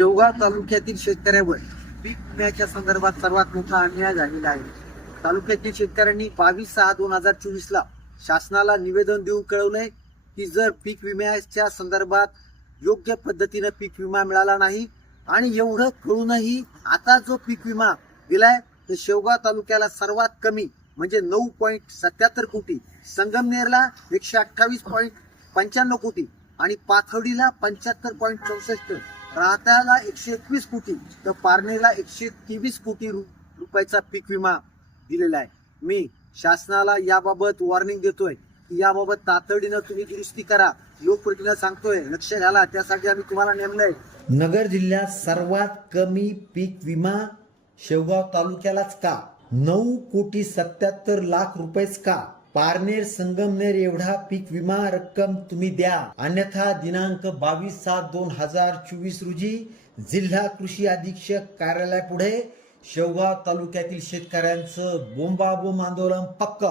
शेवगाव तालुक्यातील शेतकऱ्यावर पीक विम्याच्या संदर्भात सर्वात मोठा अन्याय झालेला आहे. तालुक्यातील शेतकऱ्यांनी बावीस सहा दोन हजार चोवीस ला शासनाला निवेदन देऊन कळवलंय की जर पीक विम्याच्या संदर्भात योग्य पद्धतीनं पीक विमा मिळाला नाही आणि एवढं कळूनही आता जो पीक विमा दिलाय तर शेवगाव तालुक्याला सर्वात कमी म्हणजे नऊ पॉईंट सत्याहत्तर कोटी संगमनेरला एकशे अठ्ठावीस पॉईंट पंच्याण्णव कोटी आणि पाथर्डीला पंच्याहत्तर पॉईंट चौसष्ट राहत्याला एकशे एकवीस कोटी तर पारनेला एकशे तेवीस कोटी रु- रुपयाचा पीक विमा दिलेला आहे. मी शासनाला याबाबत वॉर्निंग देतोय. की याबाबत तातडीनं तुम्ही दुरुस्ती करा. लोकप्रतिनिधी सांगतोय. लक्ष घाला त्यासाठी आम्ही तुम्हाला नेमलंय. नगर जिल्ह्यात सर्वात कमी पीक विमा शेवगाव तालुक्यालाच का? नऊ कोटी सत्याहत्तर लाख रुपयेच का? पारनेर संगमनेर एवढा पीक विमा रक्कम तुम्ही द्या. अन्यथा दिनांक बावीस सात दोन हजार चोवीस रोजी जिल्हा कृषी अधीक्षक कार्यालयापुढे शेवगाव तालुक्यातील शेतकऱ्यांचं बोंबाबोंब आंदोलन पक्क